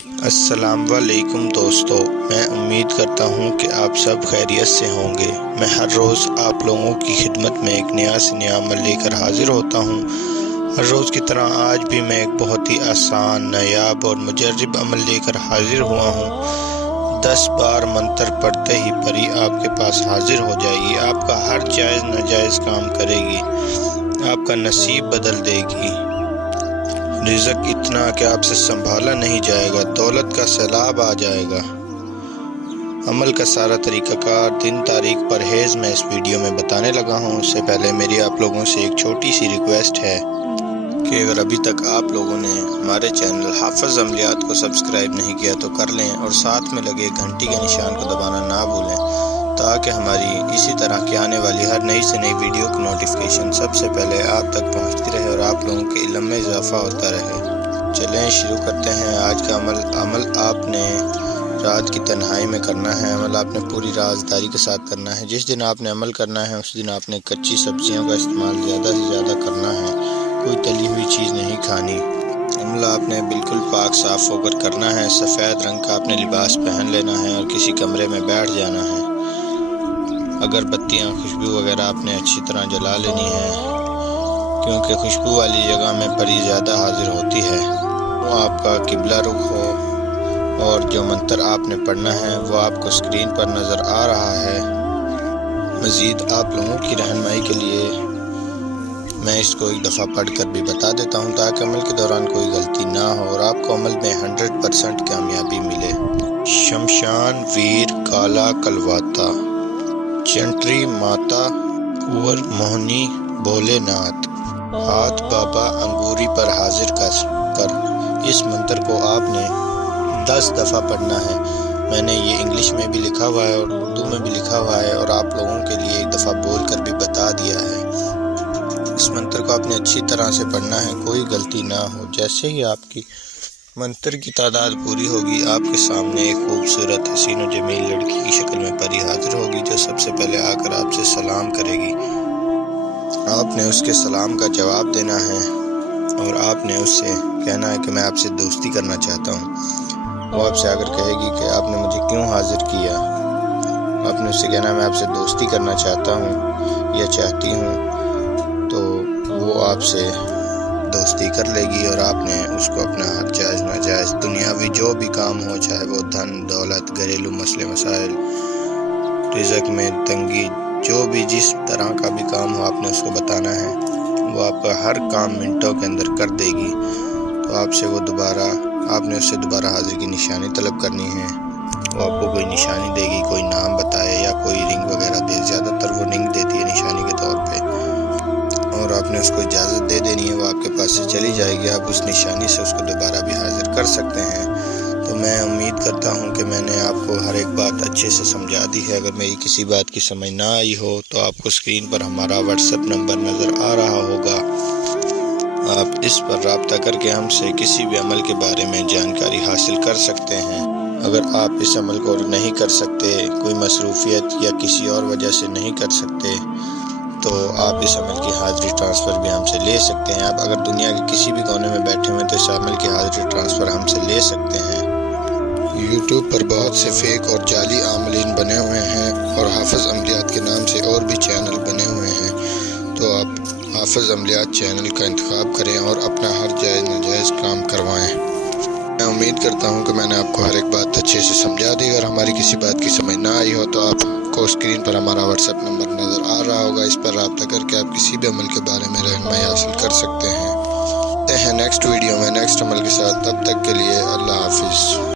السلام علیکم دوستو، میں امید کرتا ہوں کہ آپ سب خیریت سے ہوں گے۔ میں ہر روز آپ لوگوں کی خدمت میں ایک نیا سے نیا عمل لے کر حاضر ہوتا ہوں۔ ہر روز کی طرح آج بھی میں ایک بہت ہی آسان، نایاب اور مجرب عمل لے کر حاضر ہوا ہوں۔ 10 بار منتر پڑھتے ہی پری آپ کے پاس حاضر ہو جائے گی، آپ کا ہر جائز ناجائز کام کرے گی، آپ کا نصیب بدل دے گی۔ رزق اتنا کہ آپ سے سنبھالا نہیں جائے گا، دولت کا سیلاب آ جائے گا۔ عمل کا سارا طریقہ کار، دن تاریخ، پرہیز میں اس ویڈیو میں بتانے لگا ہوں۔ اس سے پہلے میری آپ لوگوں سے ایک چھوٹی سی ریکویسٹ ہے کہ اگر ابھی تک آپ لوگوں نے ہمارے چینل حافظ عملیات کو سبسکرائب نہیں کیا تو کر لیں، اور ساتھ میں لگے گھنٹی کے نشان کو دبانا نہ بھولیں، تاکہ ہماری اسی طرح کی آنے والی ہر نئی سے نئی ویڈیو کی نوٹیفیکیشن سب سے پہلے آپ تک پہنچتی رہے اور آپ لوگوں کے علم میں اضافہ ہوتا رہے۔ چلیں شروع کرتے ہیں آج کا عمل آپ نے رات کی تنہائی میں کرنا ہے۔ عمل آپ نے پوری رازداری کے ساتھ کرنا ہے۔ جس دن آپ نے عمل کرنا ہے اس دن آپ نے کچی سبزیوں کا استعمال زیادہ سے زیادہ کرنا ہے، کوئی تلی ہوئی چیز نہیں کھانی۔ عمل آپ نے بالکل پاک صاف ہو کر کرنا ہے۔ سفید رنگ کا آپ نے لباس پہن لینا ہے اور کسی کمرے میں بیٹھ جانا ہے۔ اگر بتیاں، خوشبو وغیرہ آپ نے اچھی طرح جلا لینی ہے، کیونکہ خوشبو والی جگہ میں پری زیادہ حاضر ہوتی ہے۔ وہ آپ کا قبلہ رخ ہو، اور جو منتر آپ نے پڑھنا ہے وہ آپ کو اسکرین پر نظر آ رہا ہے۔ مزید آپ لوگوں کی رہنمائی کے لیے میں اس کو ایک دفعہ پڑھ کر بھی بتا دیتا ہوں، تاکہ عمل کے دوران کوئی غلطی نہ ہو اور آپ کو عمل میں 100% کامیابی ملے۔ شمشان ویر کالا کلواتا، چنٹری ماتا کنور موہنی بھولے ناتھ، ہاتھ بابا انگوری پر حاضر کر اس منتر کو آپ نے 10 دفعہ پڑھنا ہے۔ میں نے یہ انگلش میں بھی لکھا ہوا ہے اور اردو میں بھی لکھا ہوا ہے، اور آپ لوگوں کے لیے ایک دفعہ بول کر بھی بتا دیا ہے۔ اس منتر کو آپ نے اچھی طرح سے پڑھنا ہے، کوئی غلطی نہ ہو۔ جیسے ہی آپ کی منتر کی تعداد پوری ہوگی، آپ کے سامنے ایک خوبصورت حسین و جمیل لڑکی کی شکل میں پری حاضر ہوگی، جو سب سے پہلے آ کر آپ سے سلام کرے گی۔ آپ نے اس کے سلام کا جواب دینا ہے، اور آپ نے اس سے کہنا ہے کہ میں آپ سے دوستی کرنا چاہتا ہوں۔ وہ آپ سے آ کر کہے گی کہ آپ نے مجھے کیوں حاضر کیا۔ آپ نے اس سے کہنا ہے میں آپ سے دوستی کرنا چاہتا ہوں یا چاہتی ہوں، تو وہ آپ سے دوستی کر لے گی، اور آپ نے اس کو اپنا ہر جائز ناجائز دنیاوی جو بھی کام ہو، چاہے وہ دھن دولت، گھریلو مسئلے مسائل، رزق میں تنگی، جو بھی جس طرح کا بھی کام ہو، آپ نے اس کو بتانا ہے۔ وہ آپ کا ہر کام منٹوں کے اندر کر دے گی۔ تو آپ نے اس سے دوبارہ حاضر کی نشانی طلب کرنی ہے۔ وہ آپ کو کوئی نشانی دے گی، کوئی نام بتائے یا کوئی رنگ وغیرہ دے، زیادہ تر وہ رنگ دیتی ہے نشانی کے طور پہ، اور آپ نے اس کو اجازت دے دینی ہے، وہ آپ کے پاس سے چلی جائے گی۔ آپ اس نشانی سے اس کو دوبارہ بھی حاضر کر سکتے ہیں۔ تو میں امید کرتا ہوں کہ میں نے آپ کو ہر ایک بات اچھے سے سمجھا دی ہے۔ اگر میری کسی بات کی سمجھ نہ آئی ہو تو آپ کو اسکرین پر ہمارا واٹس ایپ نمبر نظر آ رہا ہوگا، آپ اس پر رابطہ کر کے ہم سے کسی بھی عمل کے بارے میں جانکاری حاصل کر سکتے ہیں۔ اگر آپ اس عمل کو نہیں کر سکتے، کوئی مصروفیت یا کسی اور وجہ سے نہیں کر سکتے، تو آپ اس عمل کی حاضری ٹرانسفر بھی ہم سے لے سکتے ہیں۔ آپ اگر دنیا کے کسی بھی کونے میں بیٹھے ہوئے تو اس عمل کی حاضری ٹرانسفر ہم سے لے سکتے ہیں۔ یوٹیوب پر بہت سے فیک اور جعلی عاملین بنے ہوئے ہیں، اور حافظ عملیات کے نام سے اور بھی چینل بنے ہوئے ہیں، تو آپ حافظ عملیات چینل کا انتخاب کریں اور اپنا ہر جائز ناجائز کام کروائیں۔ میں امید کرتا ہوں کہ میں نے آپ کو ہر ایک بات اچھے سے سمجھا دی۔ اگر ہماری کسی بات کی سمجھ نہ آئی ہو تو آپ کو اسکرین پر ہمارا واٹس ایپ نمبر نظر آ رہا ہوگا، اس پر رابطہ کر کے آپ کسی بھی عمل کے بارے میں رہنمائی حاصل کر سکتے ہیں۔ ملتے ہیں نیکسٹ ویڈیو میں نیکسٹ عمل کے ساتھ، تب تک کے لیے اللہ حافظ۔